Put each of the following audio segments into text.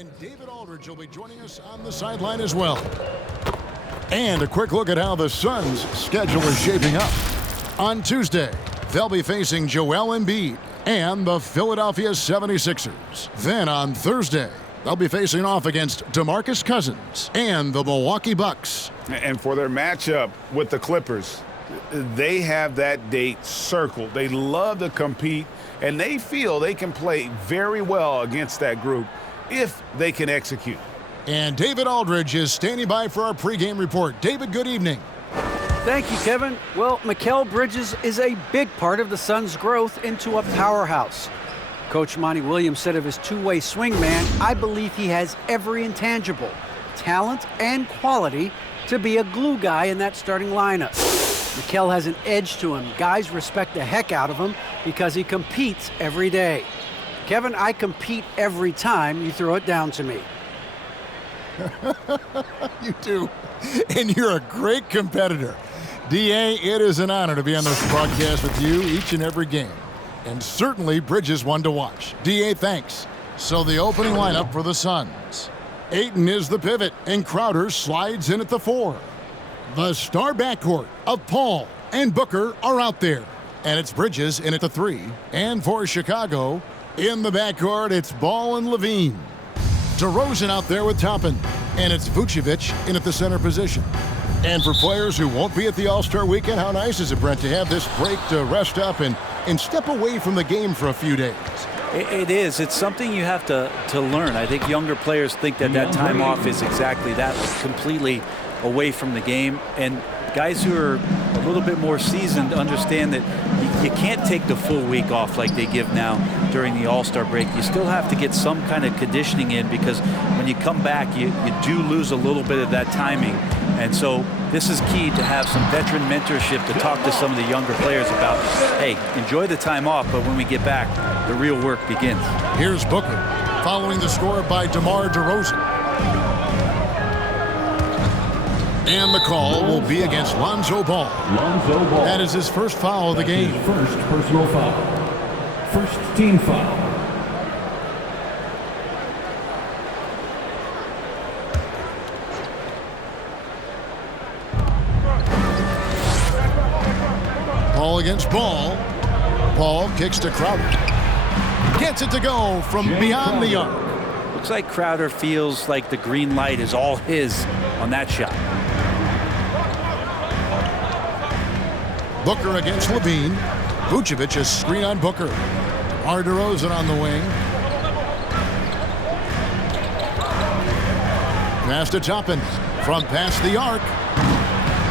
And David Aldridge will be joining us on the sideline as well. And a quick look at how the Suns' schedule is shaping up. On Tuesday, they'll be facing Joel Embiid and the Philadelphia 76ers. Then on Thursday, they'll be facing off against DeMarcus Cousins and the Milwaukee Bucks. And for their matchup with the Clippers, they have that date circled. They love to compete, and they feel they can play very well against that group if they can execute. And David Aldridge is standing by for our pregame report. David, good evening. Thank you, Kevin. Well, Mikhail Bridges is a big part of the Suns' growth into a powerhouse. Coach Monty Williams said of his two-way swingman, I believe he has every intangible, talent and quality to be a glue guy in that starting lineup. Mikhail has an edge to him. Guys respect the heck out of him because he competes every day. Kevin, I compete every time you throw it down to me. You do. And you're a great competitor. D.A., it is an honor to be on this broadcast with you each and every game. And certainly Bridges one to watch. D.A., thanks. So the opening lineup for the Suns. Ayton is the pivot, and Crowder slides in at the 4. The star backcourt of Paul and Booker are out there. And it's Bridges in at the 3. And for Chicago, in the backcourt, it's Ball and Levine. DeRozan out there with Toppin. And it's Vucevic in at the center position. And for players who won't be at the All-Star Weekend, how nice is it, Brent, to have this break to rest up and step away from the game for a few days? It is. It's something you have to learn. I think younger players think that time off is exactly that, completely away from the game. And guys who are a little bit more seasoned understand that you can't take the full week off like they give now during the All-Star break. You still have to get some kind of conditioning in because when you come back, you do lose a little bit of that timing. And so this is key to have some veteran mentorship to talk to some of the younger players about, hey, enjoy the time off, but when we get back, the real work begins. Here's Booker, following the score by DeMar DeRozan. And the call will be against Lonzo Ball. That is his first foul of the game. First personal foul. First team foul. Ball against Ball. Ball kicks to Crowder. Gets it to go from beyond the arc. Looks like Crowder feels like the green light is all his on that shot. Booker against Levine. Vucevic a screen on Booker. DeMar DeRozan on the wing. Pass to Toppin. From past the arc.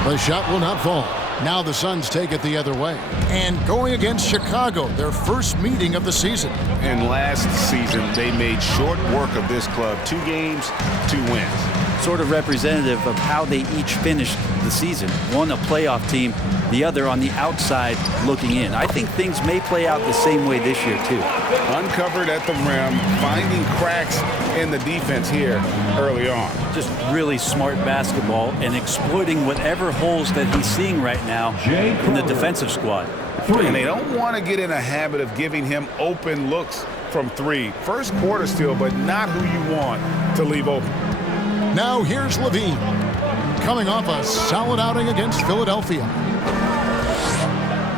The shot will not fall. Now the Suns take it the other way. And going against Chicago, their first meeting of the season. And last season, they made short work of this club. 2 games, 2 wins. Sort of representative of how they each finished the season. One a playoff team, the other on the outside looking in. I think things may play out the same way this year too. Uncovered at the rim, finding cracks in the defense here early on. Just really smart basketball and exploiting whatever holes that he's seeing right now in the defensive squad. And they don't want to get in a habit of giving him open looks from 3. First quarter still, but not who you want to leave open. Now here's Levine, coming off a solid outing against Philadelphia.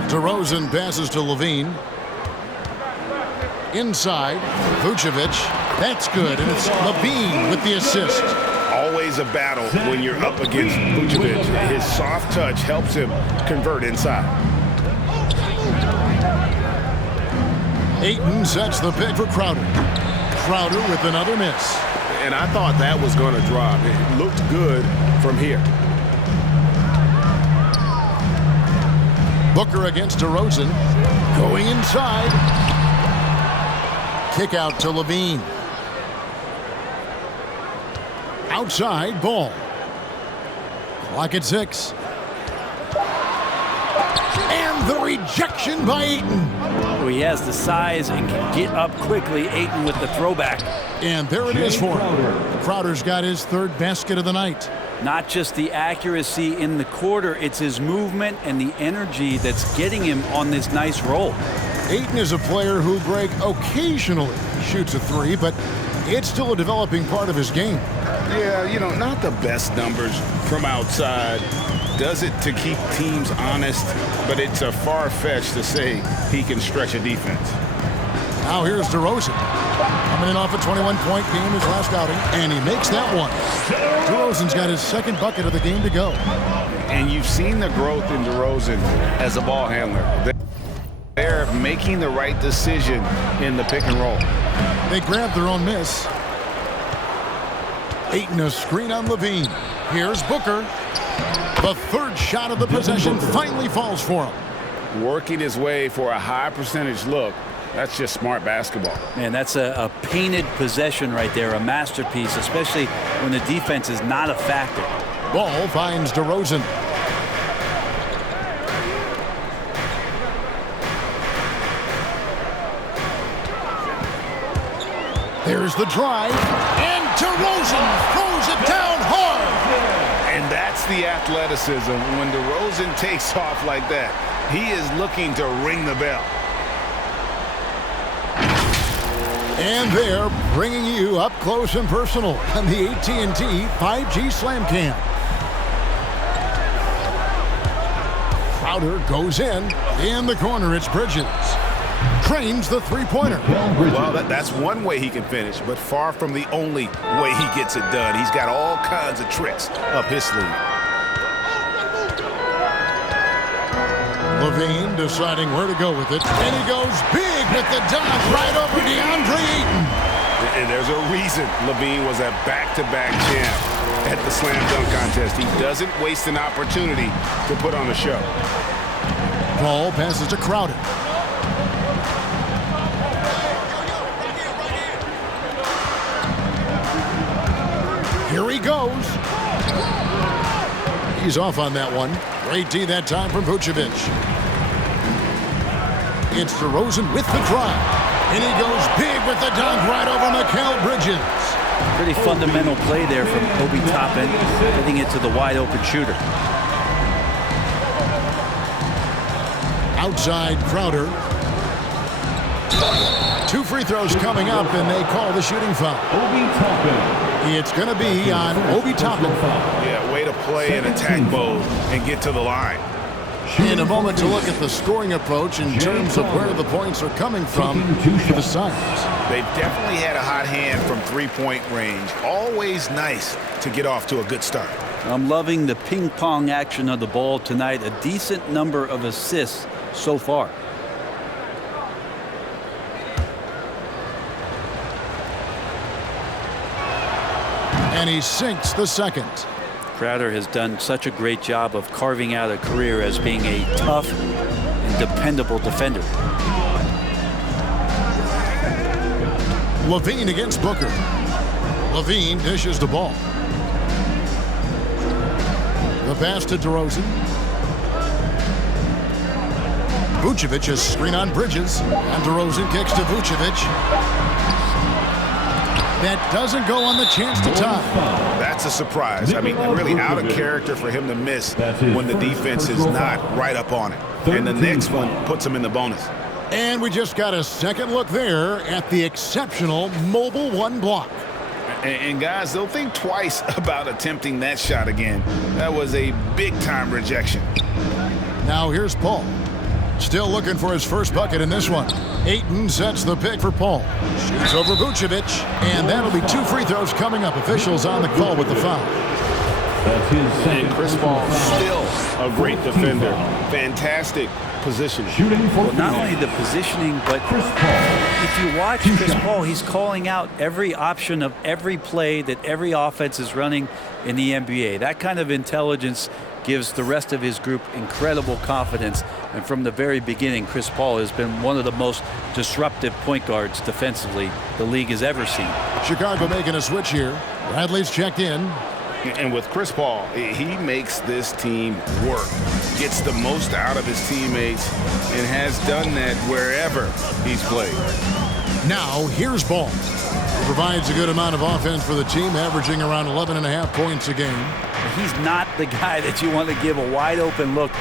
DeRozan passes to Levine. Inside, Vucevic. That's good, and it's Levine with the assist. Always a battle when you're up against Vucevic. His soft touch helps him convert inside. Ayton sets the pick for Crowder. Crowder with another miss. And I thought that was going to drop. It looked good from here. Booker against DeRozan. Going inside. Kick out to Levine. Outside, Ball. Clock at 6. And the rejection by Ayton. Oh, he has the size and can get up quickly. Ayton with the throwback. And there it is for him. Crowder's got his 3rd basket of the night. Not just the accuracy in the quarter, it's his movement and the energy that's getting him on this nice roll. Ayton is a player who, Greg, occasionally shoots a 3, but It's still a developing part of his game. Yeah, not the best numbers from outside. Does it to keep teams honest, but it's a far-fetched to say he can stretch a defense. Now here's DeRozan. Coming in off a 21-point game his last outing, and he makes that one. DeRozan's got his second bucket of the game to go. And you've seen the growth in DeRozan as a ball handler. They're making the right decision in the pick and roll. They grab their own miss. Ayton a screen on Levine. Here's Booker. The third shot of the possession finally falls for him. Working his way for a high percentage look. That's just smart basketball. Man, that's a painted possession right there, a masterpiece, especially when the defense is not a factor. Ball finds DeRozan. There's the drive, and DeRozan throws it down hard. And that's the athleticism. When DeRozan takes off like that, he is looking to ring the bell. And they're bringing you up close and personal on the AT&T 5G Slam Cam. Crowder goes in the corner. It's Bridges. Trains the three-pointer. Well, that's one way he can finish, but far from the only way he gets it done. He's got all kinds of tricks up his sleeve. Levine deciding where to go with it, and he goes big with the dunk right over DeAndre Ayton. And there's a reason Levine was a back-to-back champ at the slam dunk contest. He doesn't waste an opportunity to put on a show. Ball passes to Crowder. Here he goes. He's off on that one. Great D that time from Vucevic. It's DeRozan with the drive. And he goes big with the dunk right over Mikhail Bridges. Pretty fundamental play there from Obi Toppin, getting it to the wide-open shooter. Outside Crowder. 2 free throws coming up, and they call the shooting foul. Obi Toppin. It's going to be on Obi Toppin. Yeah, way to play in attack mode and get to the line. In a moment to look at the scoring approach in terms of where the points are coming from for the Suns. They've definitely had a hot hand from three-point range. Always nice to get off to a good start. I'm loving the ping-pong action of the ball tonight. A decent number of assists so far. And he sinks the second. Crowder has done such a great job of carving out a career as being a tough and dependable defender. Levine against Booker. Levine dishes the ball. The pass to DeRozan. Vucevic is screen on Bridges. And DeRozan kicks to Vucevic. That doesn't go on the chance to tie. That's a surprise. I mean, really out of character for him to miss when the defense is not right up on it. And the next one puts him in the bonus. And we just got a second look there at the exceptional mobile one block. And guys, they'll think twice about attempting that shot again. That was a big-time rejection. Now here's Paul. Still looking for his first bucket in this one. Ayton sets the pick for Paul. Shoots over Vucevic. And that'll be 2 free throws coming up. Officials on the call with the foul. And Chris Paul still a great defender. Fantastic position. Well, not only the positioning, but if you watch Chris Paul, he's calling out every option of every play that every offense is running in the NBA. That kind of intelligence gives the rest of his group incredible confidence. And from the very beginning, Chris Paul has been one of the most disruptive point guards defensively the league has ever seen. Chicago making a switch here. Bradley's checked in. And with Chris Paul, he makes this team work, gets the most out of his teammates, and has done that wherever he's played. Now, here's Ball. He provides a good amount of offense for the team, averaging around 11.5 points a game. He's not the guy that you want to give a wide open look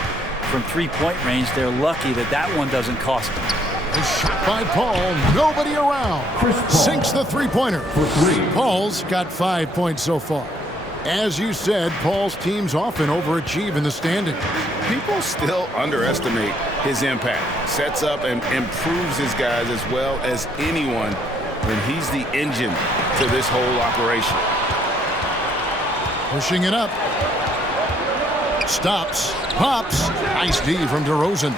from three-point range. They're lucky that that one doesn't cost them. A shot by Paul. Nobody around. Chris Paul. Sinks the three-pointer. For 3. Paul's got 5 points so far. As you said, Paul's teams often overachieve in the standings. People still underestimate his impact. Sets up and improves his guys as well as anyone, and he's the engine to this whole operation. Pushing it up. Stops. Pops. Nice D from DeRozan.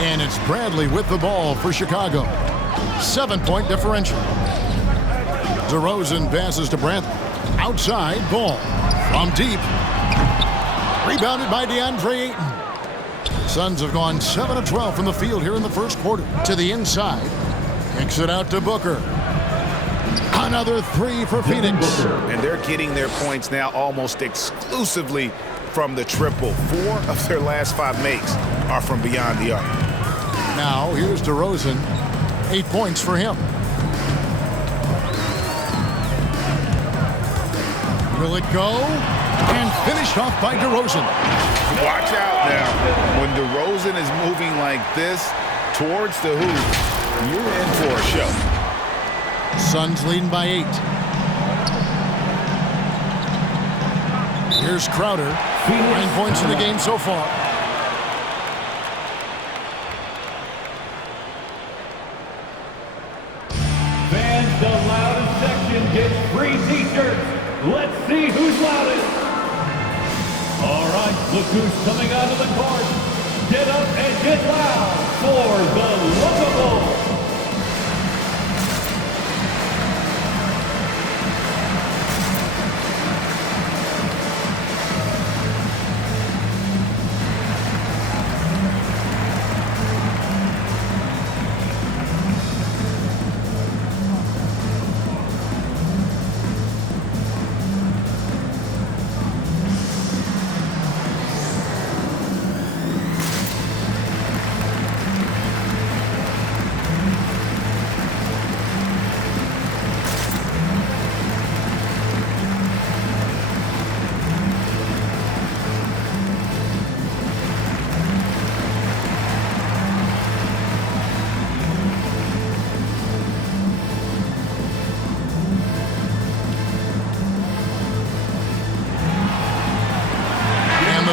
And it's Bradley with the ball for Chicago. 7-point differential. DeRozan passes to Bradley. Outside, ball. From deep. Rebounded by DeAndre Ayton. Suns have gone 7 of 12 from the field here in the first quarter. To the inside. Kicks it out to Booker. Another 3 for Phoenix. And they're getting their points now almost exclusively from the triple. 4 of their last 5 makes are from beyond the arc. Now, here's DeRozan. 8 points for him. Will it go? And finished off by DeRozan. Watch out now. When DeRozan is moving like this towards the hoop, you're in for a show. Suns leading by 8. Here's Crowder. 9 points in the game so far. Fans, the loudest section gets free t-shirts. Let's see who's loudest. All right, look who's coming out of the court. Get up and get loud for the Lookable.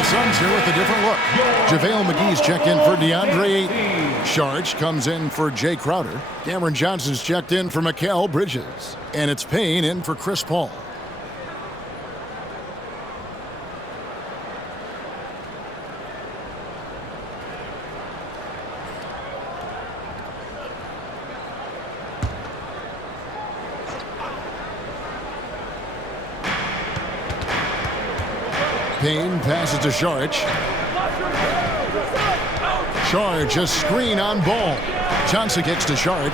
Suns here with a different look. JaVale McGee's checked in for DeAndre Ayton. Sharge comes in for Jay Crowder. Cameron Johnson's checked in for Mikhail Bridges. And it's Payne in for Chris Paul. Payne passes to Sharge. Sharge, a screen on Ball. Johnson gets to Sharge.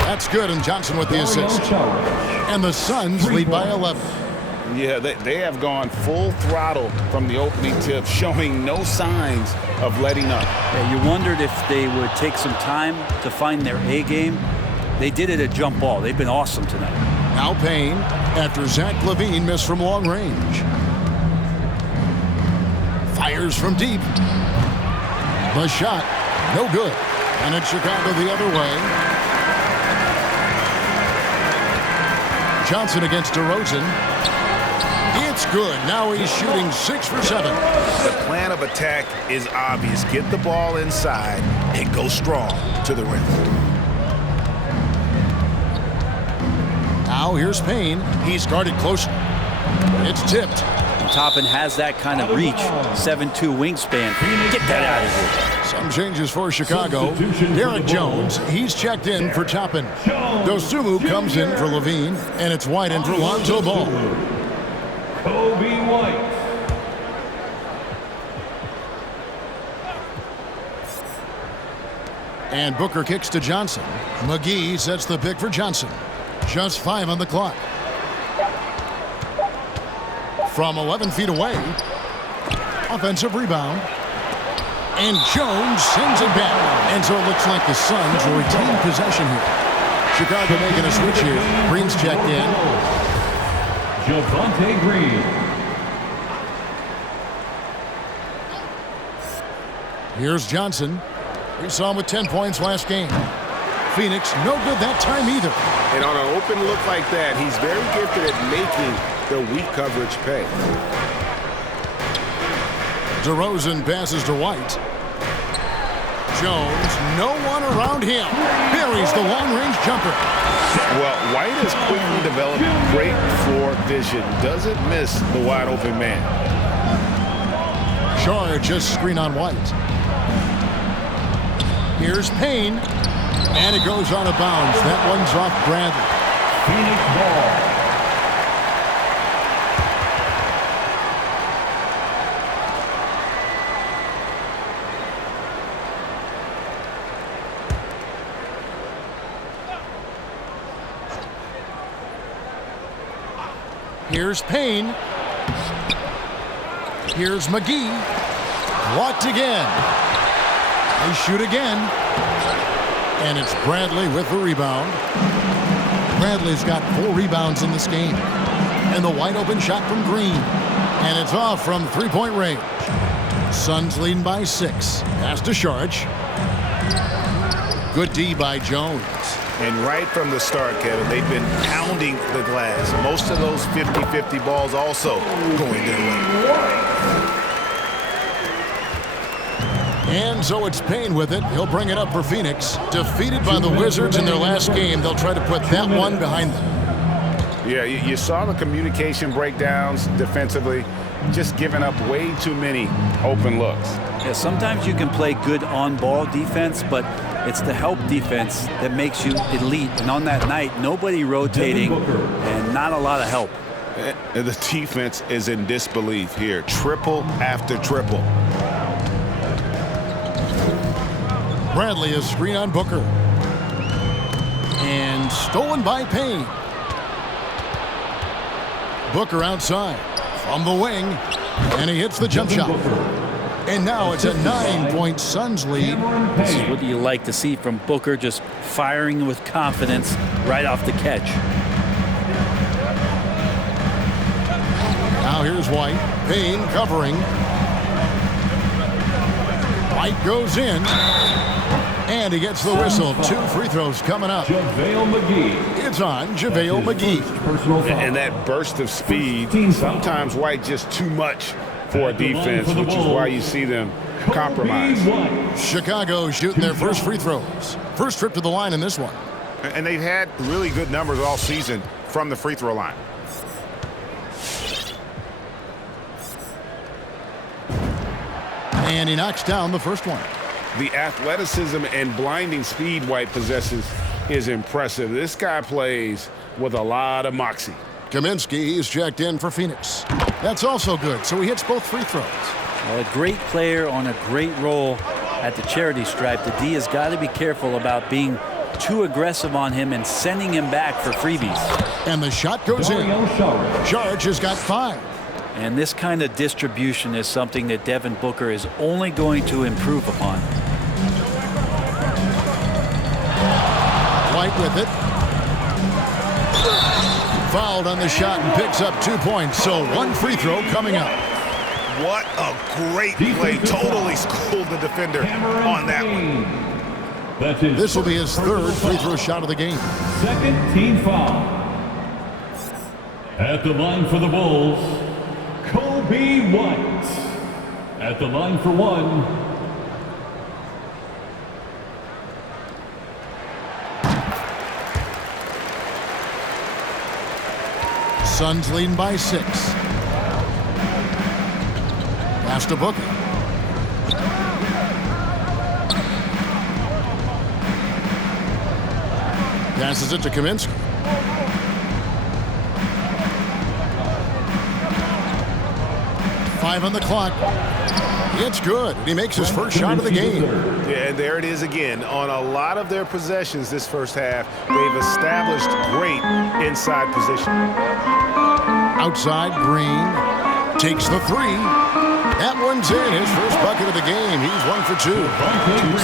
That's good, and Johnson with the assist. And the Suns lead by 11. Yeah, they have gone full throttle from the opening tip, showing no signs of letting up. Yeah, you wondered if they would take some time to find their A game. They did it at jump ball. They've been awesome tonight. Now Payne, after Zach LaVine missed from long range. Fires from deep. The shot, no good. And it's Chicago the other way. Johnson against DeRozan. It's good. Now he's shooting 6 for 7. The plan of attack is obvious. Get the ball inside and go strong to the rim. Now here's Payne. He's guarded closely. It's tipped. Toppin has that kind of reach. 7'2" wingspan. Get that out of here. Some changes for Chicago. Derek Jones, he's checked in for Toppin. Dosunmu comes in for LaVine, and it's White in for Lonzo Ball. Kobe White. And Booker kicks to Johnson. McGee sets the pick for Johnson. Just 5 on the clock. From 11 feet away. Offensive rebound. And Jones sends it back. And so it looks like the Suns will retain possession here. Chicago making a switch here. Green's checked in. Javonte Green. Here's Johnson. We saw him with 10 points last game. Phoenix, no good that time either. And on an open look like that, he's very gifted at making the weak coverage pay. DeRozan passes to White. Jones, no one around him. Buries the long-range jumper. Well, White has quickly developed great floor vision. Doesn't miss the wide-open man. Shard just screen on White. Here's Payne. And it goes out of bounds. That one's off Bradley. Phoenix ball. Here's Payne. Here's McGee. Blocked again. They shoot again. And it's Bradley with the rebound. Bradley's got 4 rebounds in this game. And the wide open shot from Green. And it's off from three-point range. Suns leading by 6. Pass to Saric. Good D by Jones. And right from the start, Kevin, they've been pounding the glass. Most of those 50-50 balls also going their way. And so it's Payne with it. He'll bring it up for Phoenix. Defeated by the Wizards in their last game, they'll try to put that one behind them. Yeah, you saw the communication breakdowns defensively, just giving up way too many open looks. Yeah, sometimes you can play good on-ball defense, but it's the help defense that makes you elite. And on that night, nobody rotating and not a lot of help. The defense is in disbelief here. Triple after triple. Bradley is screen on Booker. And stolen by Payne. Booker outside from the wing. And he hits the jump shot. And now it's a 9-point Suns lead. This is what you like to see from Booker, just firing with confidence right off the catch. Now here's White. Payne covering. White goes in. And he gets the whistle. 2 free throws coming up. JaVale McGee. It's on JaVale McGee. And that burst of speed, sometimes White just too much for a defense, which is why you see them compromise. Chicago shooting their first free throws. First trip to the line in this one. And they've had really good numbers all season from the free throw line. And he knocks down the first one. The athleticism and blinding speed White possesses is impressive. This guy plays with a lot of moxie. Kaminsky is checked in for Phoenix. That's also good, so he hits both free throws. Well, a great player on a great role at the charity stripe. The D has got to be careful about being too aggressive on him and sending him back for freebies. And the shot goes in. Saric has got 5. And this kind of distribution is something that Devin Booker is only going to improve upon. White with it. Fouled on the shot and picks up 2 points. So 1 free throw coming up. What a great play. Totally schooled the defender on that one. This will be his 3rd free throw shot of the game. Second team foul. At the line for the Bulls, Kobe White. At the line for 1. Suns leading by 6. Pass to Booker. Passes it to Kaminsky. Five on the clock. It's good. He makes his first shot of the game. Yeah, and there it is again. On a lot of their possessions this first half, they've established great inside position. Outside, Green takes the 3. That one's in. His first bucket of the game. He's 1 for 2.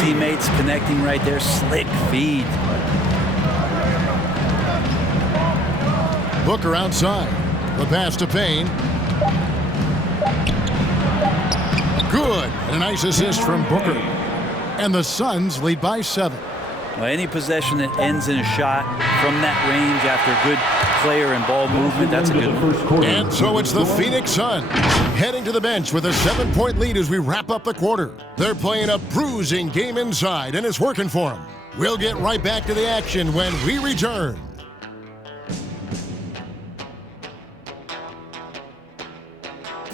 2 teammates connecting right there. Slick feed. Booker outside. The pass to Payne. Good. And a nice assist from Booker. And the Suns lead by 7. Well, any possession that ends in a shot from that range after good player and ball movement, that's a good one. And so it's the Phoenix Suns heading to the bench with a 7-point lead as we wrap up the quarter. They're playing a bruising game inside, and it's working for them. We'll get right back to the action when we return.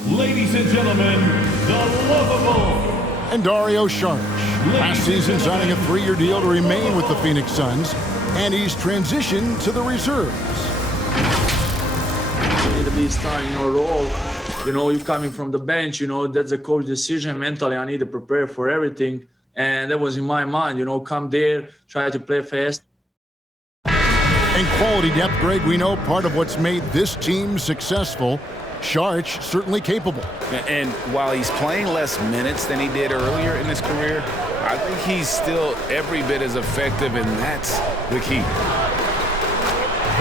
Ladies and gentlemen, the lovable And Dario Saric. Last season signing a 3-year deal to remain with the Phoenix Suns, and he's transitioned to the reserves. You need to be starting your role. You know, you're coming from the bench, you know, that's a coach decision. Mentally, I need to prepare for everything. And that was in my mind, you know, come there, try to play fast. And quality depth, Greg, we know part of what's made this team successful. Saric certainly capable. And while he's playing less minutes than he did earlier in his career, I think he's still every bit as effective, and that's the key.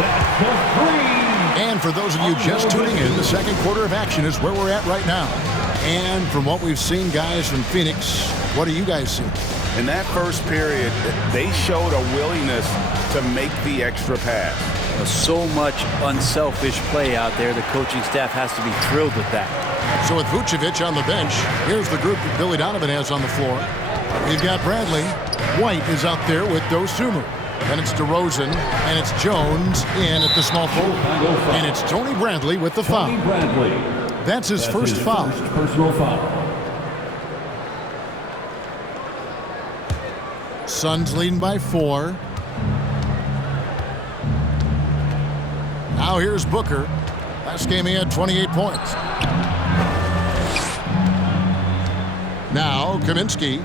that's the three. And for those of you just tuning in, the second quarter of action is where we're at right now. And from what we've seen, guys, from Phoenix, what do you guys see? In that first period, they showed a willingness to make the extra pass. So much unselfish play out there. The coaching staff has to be thrilled with that. So with Vucevic on the bench, here's the group that Billy Donovan has on the floor. We've got Bradley. White is out there with Dosunmu. Then it's DeRozan, and it's Jones in at the small forward. And it's Tony Bradley with the foul. Tony Bradley. That's his first foul. First personal foul. Suns leading by 4. Now here's Booker. Last game he had 28 points. Now Kaminsky.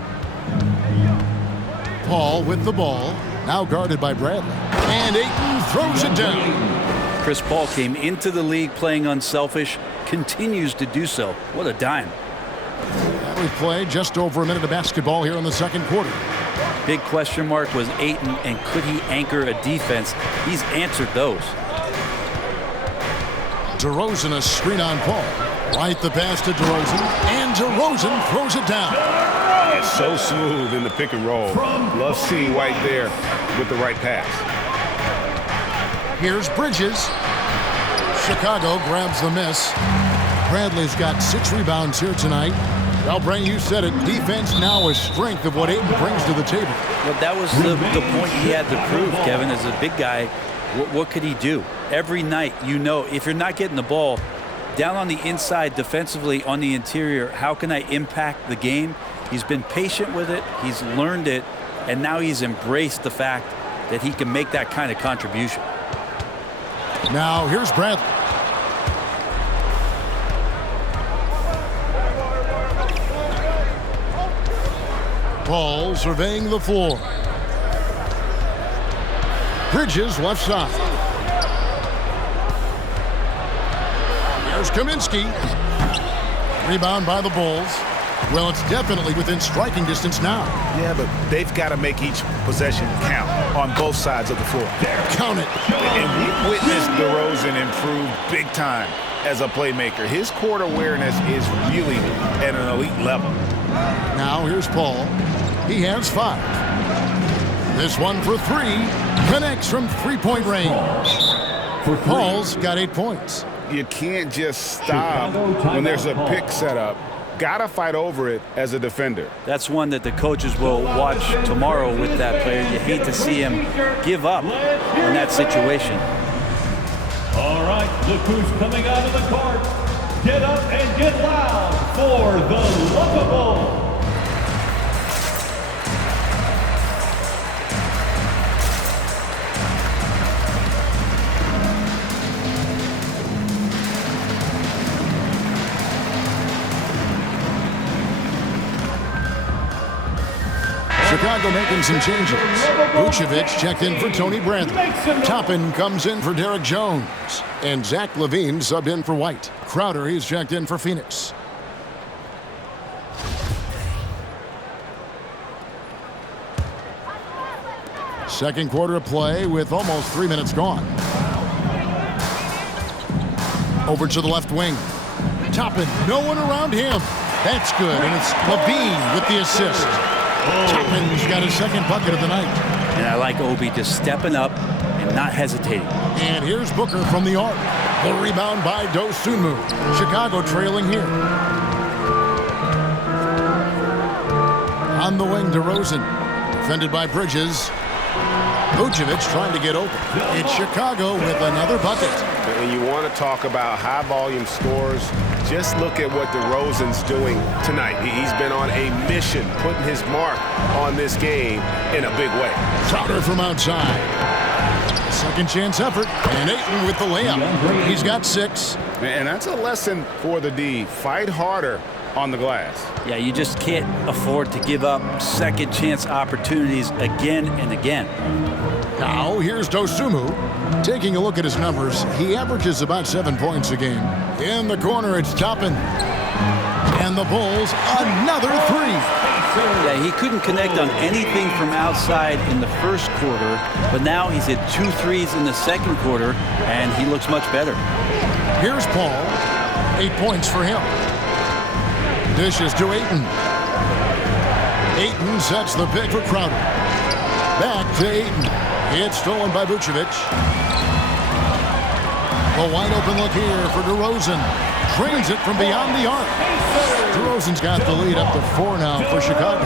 Paul with the ball. Now guarded by Bradley. And Ayton throws it down. Chris Paul came into the league playing unselfish, continues to do so. What a dime. That we played just over a minute of basketball here in the second quarter. Big question mark was Ayton, and could he anchor a defense? He's answered those. DeRozan a screen on Paul. Right the pass to DeRozan. And DeRozan throws it down. It's so smooth in the pick and roll. Love seeing White there with the right pass. Here's Bridges. Chicago grabs the miss. Bradley's got 6 rebounds here tonight. Well, Brent, you said it. Defense now a strength of what Ayton brings to the table. Well, that was the point he had to prove, Kevin. As a big guy, what could he do? Every night, you know, if you're not getting the ball down on the inside defensively on the interior, how can I impact the game? He's been patient with it. He's learned it. And now he's embraced the fact that he can make that kind of contribution. Now, here's Bradley. Paul surveying the floor. Bridges left side. There's Kaminsky. Rebound by the Bulls. Well, it's definitely within striking distance now. Yeah, but they've got to make each possession count on both sides of the floor. Count it. And we witnessed DeRozan improve big time as a playmaker. His court awareness is really at an elite level. Now here's Paul. He has 5. This one for 3. Connects from three-point range. Paul's got 8 points. You can't just stop when there's a pick set up. Gotta fight over it as a defender. That's one that the coaches will watch tomorrow with that player. You hate to see him give up in that situation. All right, look who's coming out of the court. Get up and get loud for the lovable. Chicago making some changes. Vucevic checked in for Tony Bradley. Toppin comes in for Derek Jones. And Zach LaVine subbed in for White. Crowder, he's checked in for Phoenix. Second quarter of play with almost 3 minutes gone. Over to the left wing. Toppin, no one around him. That's good, and it's LaVine with the assist. Toppin's got his second bucket of the night. And I like Obi just stepping up and not hesitating. And here's Booker from the arc. The rebound by Dosunmu. Chicago trailing here. On the wing, DeRozan. Defended by Bridges. Vucevic trying to get open. It's Chicago with another bucket. And you want to talk about high-volume scores, just look at what DeRozan's doing tonight. He's been on a mission, putting his mark on this game in a big way. Crowder from outside. Second chance effort. And Ayton with the layup. He's got 6. And that's a lesson for the D. Fight harder on the glass. Yeah, you just can't afford to give up second chance opportunities again and again. Now, here's Dosunmu. Taking a look at his numbers, he averages about 7 points a game. In the corner, it's Toppin. And the Bulls, another 3. Yeah, he couldn't connect on anything from outside in the first quarter, but now he's hit 2 threes in the second quarter, and he looks much better. Here's Paul. 8 points for him. Dishes to Ayton. Ayton sets the pick for Crowder. Back to Ayton. It's stolen by Vucevic. A wide open look here for DeRozan. Drains it from beyond the arc. DeRozan's got the lead up to 4 now for Chicago.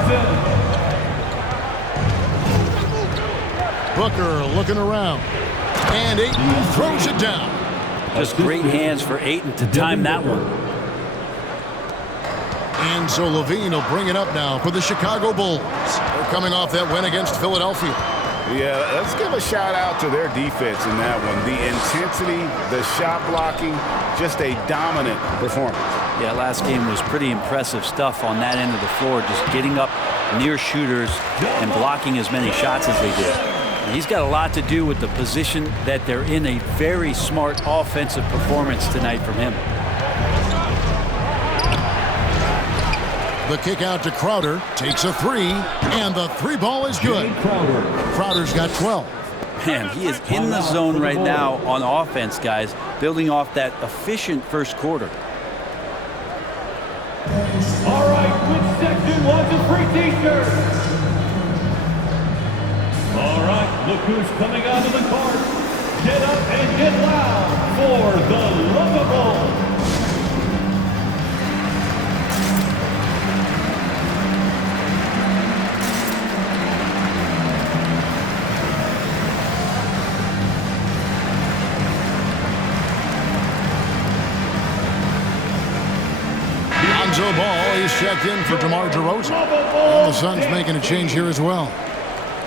Booker looking around. And Ayton throws it down. Just great hands for Ayton to time that one. And so Levine will bring it up now for the Chicago Bulls. They're coming off that win against Philadelphia. Yeah, let's give a shout out to their defense in that one. The intensity, the shot blocking, just a dominant performance. Yeah, last game was pretty impressive stuff on that end of the floor, just getting up near shooters and blocking as many shots as they did. And he's got a lot to do with the position that they're in. A very smart offensive performance tonight from him. The kick out to Crowder, takes a 3, and the 3 ball is good. Crowder's got 12. Man, he is in the zone right now on offense, guys, building off that efficient first quarter. All right, which section wants a free t-shirt? All right, look who's coming onto the court. Get up and get loud for the Lovable. Lonzo Ball is checked in for DeMar DeRozan. And the Suns making a change here as well.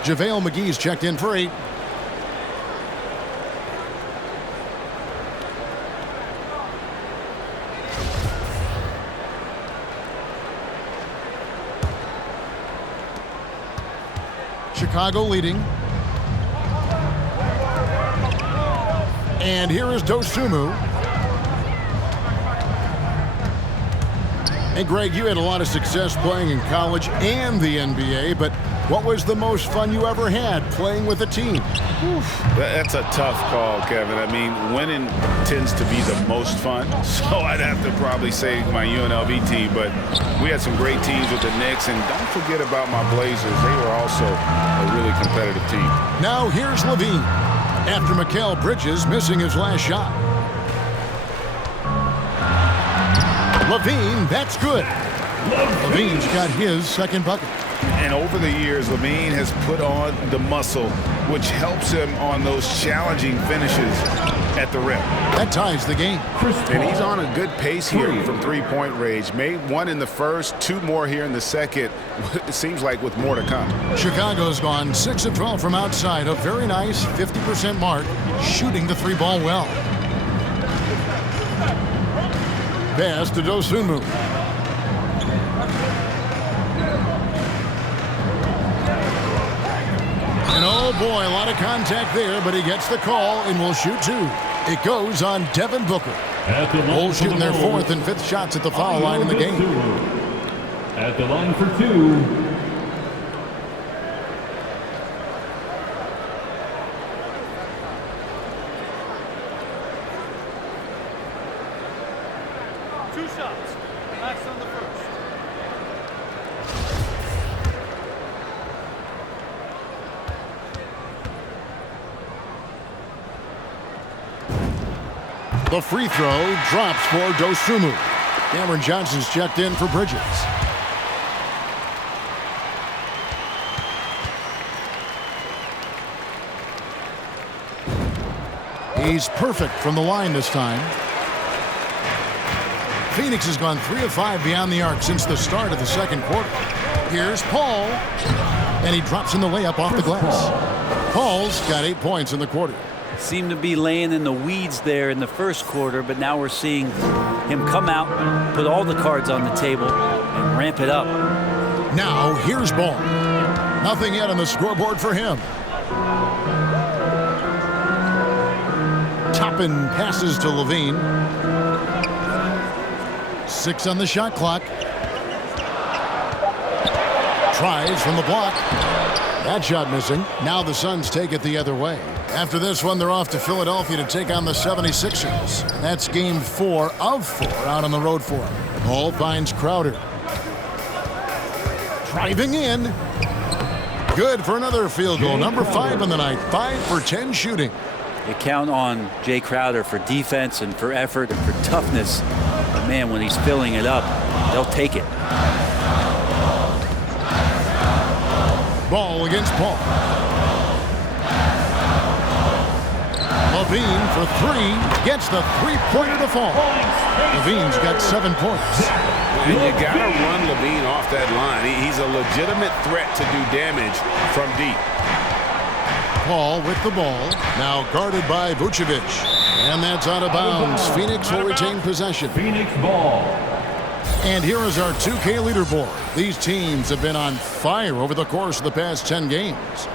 JaVale McGee's checked in for 8. Chicago leading. And here is Dosunmu. And Greg, you had a lot of success playing in college and the NBA, but what was the most fun you ever had playing with a team? That's a tough call, Kevin. I mean, winning tends to be the most fun, so I'd have to probably say my UNLV team, but we had some great teams with the Knicks, and don't forget about my Blazers. They were also a really competitive team. Now here's Levine after Mikhail Bridges missing his last shot. Levine, that's good. Levine's got his second bucket. And over the years, Levine has put on the muscle, which helps him on those challenging finishes at the rim. That ties the game. And he's on a good pace here from three-point range. Made 1 in the first, 2 more here in the second. It seems like with more to come. Chicago's gone 6 of 12 from outside. A very nice 50% mark, shooting the 3 ball well. Pass to Dosunmu. And oh boy, a lot of contact there, but he gets the call and will shoot 2. It goes on Devin Booker. Bulls shooting their 4th and 5th shots at the foul line in the game. At the line for 2. The free throw drops for Dosunmu. Cameron Johnson's checked in for Bridges. He's perfect from the line this time. Phoenix has gone 3 of 5 beyond the arc since the start of the second quarter. Here's Paul, and he drops in the layup off the glass. Paul's got 8 points in the quarter. Seemed to be laying in the weeds there in the first quarter, but now we're seeing him come out, put all the cards on the table, and ramp it up. Now here's Ball. Nothing yet on the scoreboard for him. Toppin passes to Levine. 6 on the shot clock. Tries from the block. That shot missing. Now the Suns take it the other way. After this one, they're off to Philadelphia to take on the 76ers. That's game 4 of 4 out on the road for them. Ball finds Crowder. Driving in. Good for another field goal. Number 5 on the night. 5 for 10 shooting. You count on Jay Crowder for defense and for effort and for toughness. But man, when he's filling it up, they'll take it. Ball against Paul. Levine for 3. Gets the three-pointer to fall. Levine's got 7 points. And you got to run Levine off that line. He's a legitimate threat to do damage from deep. Paul with the ball. Now guarded by Vucevic. And that's out of bounds. Phoenix will retain possession. Phoenix ball. And here is our 2K leaderboard. These teams have been on fire over the course of the past 10 games.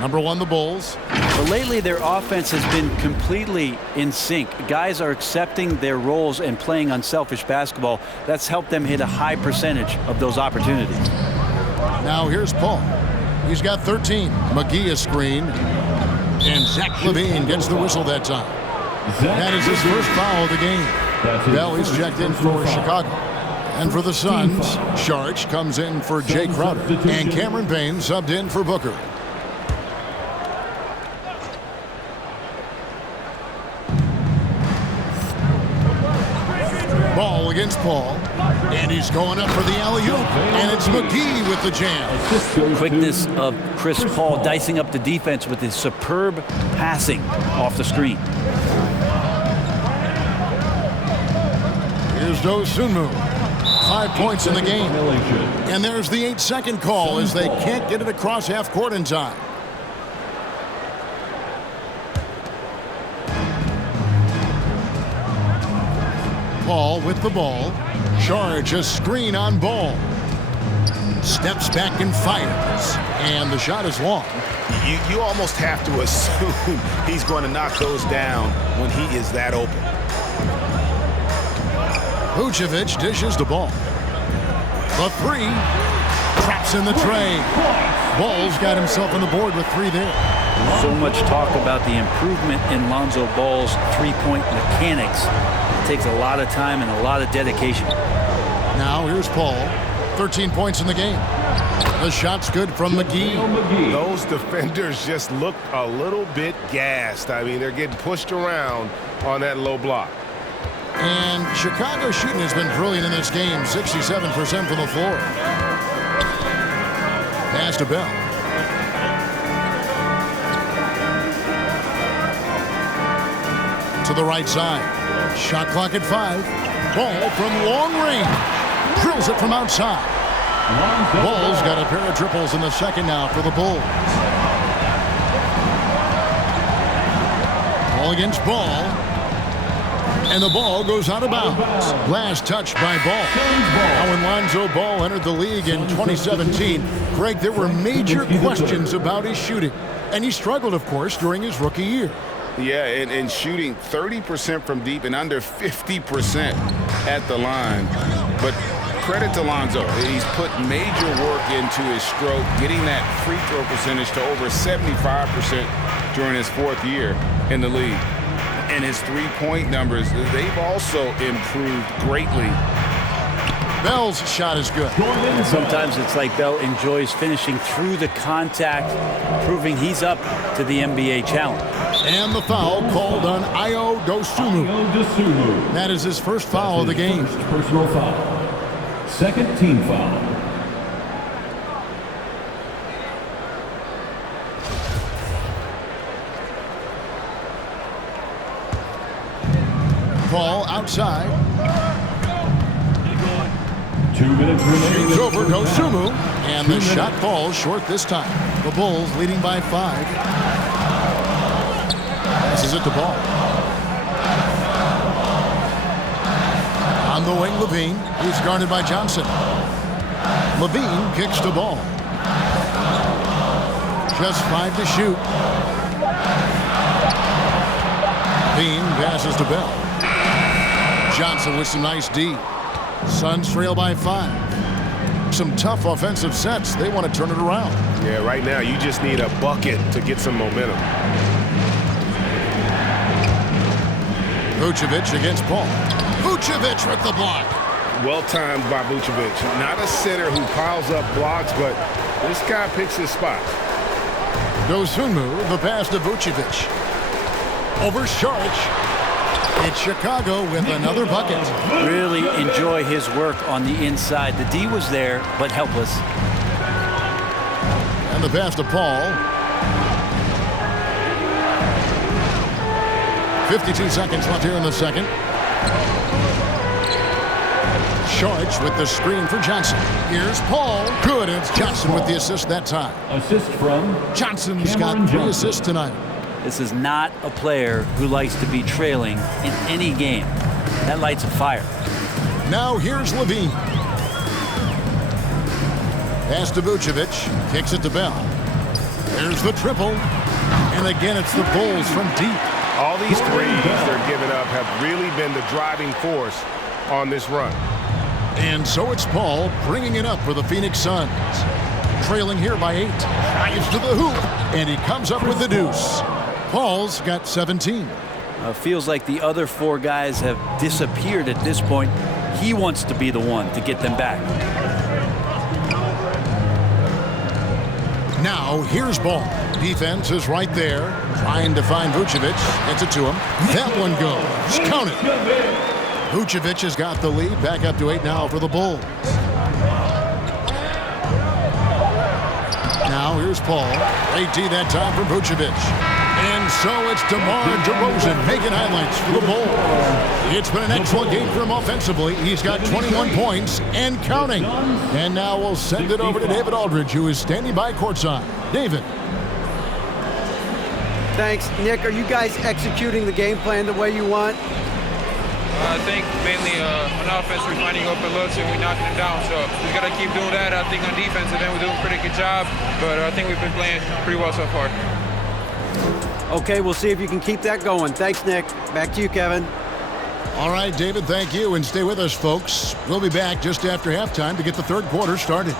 Number 1, the Bulls. But lately, their offense has been completely in sync. Guys are accepting their roles and playing unselfish basketball. That's helped them hit a high percentage of those opportunities. Now here's Paul. He's got 13. McGee a screen. And Zach Levine gets the whistle that time. That is his first foul of the game. Bell is checked in for Chicago. And for the Suns, Sharch comes in for Jay Crowder. And Cameron Payne subbed in for Booker. Ball against Paul. And he's going up for the alley-oop. And it's McGee with the jam. Quickness of Chris Paul dicing up the defense with his superb passing off the screen. Here's Dosunmu. 5 points in the game. And there's the 8-second call as they can't get it across half court in time. Paul with the ball. Charge a screen on Ball. Steps back and fires. And the shot is long. You almost have to assume he's going to knock those down when he is that open. Vucevic dishes the ball. The 3. Traps in the tray. Ball's got himself on the board with 3 there. So much talk about the improvement in Lonzo Ball's three-point mechanics. It takes a lot of time and a lot of dedication. Now here's Paul. 13 points in the game. The shot's good from McGee. Those defenders just look a little bit gassed. I mean, they're getting pushed around on that low block. And Chicago's shooting has been brilliant in this game. 67% from the floor. Pass to Bell. To the right side. Shot clock at 5. Ball from long range. Drills it from outside. Ball's got a pair of triples in the second now for the Bulls. Ball against Ball. And the ball goes out of bounds. Last touch by Ball. Now when Lonzo Ball entered the league in 2017, Greg, there were major questions about his shooting. And he struggled, of course, during his rookie year. Yeah, and shooting 30% from deep and under 50% at the line. But credit to Lonzo. He's put major work into his stroke, getting that free throw percentage to over 75% during his 4th year in the league. And his three-point numbers, they've also improved greatly. Bell's shot is good. Sometimes it's like Bell enjoys finishing through the contact, proving he's up to the NBA challenge. And the foul called on Ayo Dosunmu. That is his first foul of the game. First personal foul. Second team foul. Ball outside. 2 minutes remaining. It's over Dosunmu, and the shot falls short this time. The Bulls leading by 5. Passes it to Ball. On the wing, Levine. He's guarded by Johnson. Levine kicks to Ball. Just 5 to shoot. Levine passes to Bell. Johnson with some nice D. Suns trail by 5. Some tough offensive sets. They want to turn it around. Yeah, right now you just need a bucket to get some momentum. Vucevic against Paul. Vucevic with the block. Well timed by Vucevic. Not a center who piles up blocks, but this guy picks his spot. Dosunmu, the pass to Vucevic. Over Saric. It's Chicago with another bucket. Really enjoy his work on the inside. The D was there, but helpless. And the pass to Paul. 52 seconds left here in the second. Saric with the screen for Johnson. Here's Paul. Good. It's Johnson with the assist that time. Assist from Johnson's Cameron got 3 Johnson. assists tonight. This is not a player who likes to be trailing in any game. That lights a fire. Now here's Levine. Pass to Vucevic. Kicks it to Bell. There's the triple. And again, it's the Bulls from deep. All these threes they're giving up have really been the driving force on this run. And so it's Paul bringing it up for the Phoenix Suns. Trailing here by 8. Drives to the hoop. And he comes up with the deuce. Paul's got 17. Feels like the other 4 guys have disappeared at this point. He wants to be the one to get them back. Now here's Ball. Defense is right there. Trying to find Vucevic. Gets it to him. That one goes. Count it. Vucevic has got the lead. Back up to 8 now for the Bulls. Now here's Paul. Great D that time for Vucevic. And so it's DeMar DeRozan making highlights for the Bulls. It's been an excellent game for him offensively. He's got 21 points and counting. And now we'll send it over to David Aldridge, who is standing by courtside. David. Thanks. Nick, are you guys executing the game plan the way you want? I think mainly on offense we're finding open looks and we're knocking them down. So we got to keep doing that. I think on defense, and then we're doing a pretty good job. But I think we've been playing pretty well so far. Okay, we'll see if you can keep that going. Thanks, Nick. Back to you, Kevin. All right, David, thank you. And stay with us, folks. We'll be back just after halftime to get the third quarter started.